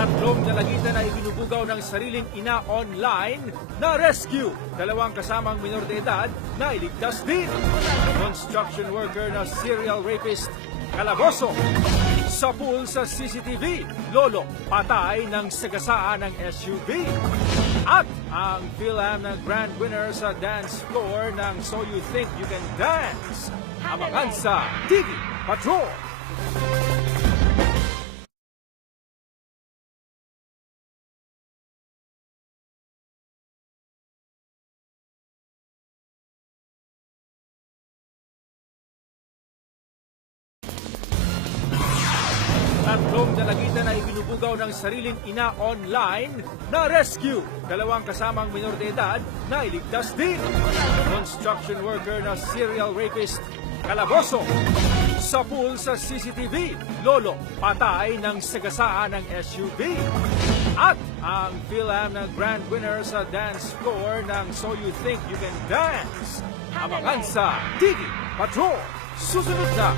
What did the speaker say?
Tatlong dalagitan na ibinubugaw ng sariling ina online na rescue. Dalawang kasamang minor de edad na iligtas din. Construction worker na serial rapist, kalaboso. Sa pool sa CCTV, lolo patay ng sagasaan ng SUV. At ang PhilAm ng grand winner sa dance floor ng So You Think You Can Dance. Abangan sa TV Patrol. Tatlong dalagitan na ibinubugaw ng sariling ina online na rescue. Dalawang kasamang minor de edad na iligtas din. Construction worker na serial rapist, kalaboso. Sa pool sa CCTV, lolo patay ng sagasaan ng SUV. At ang PhilAm ng grand winner sa dance floor ng So You Think You Can Dance. Abangan sa TV Patrol. Susunod na.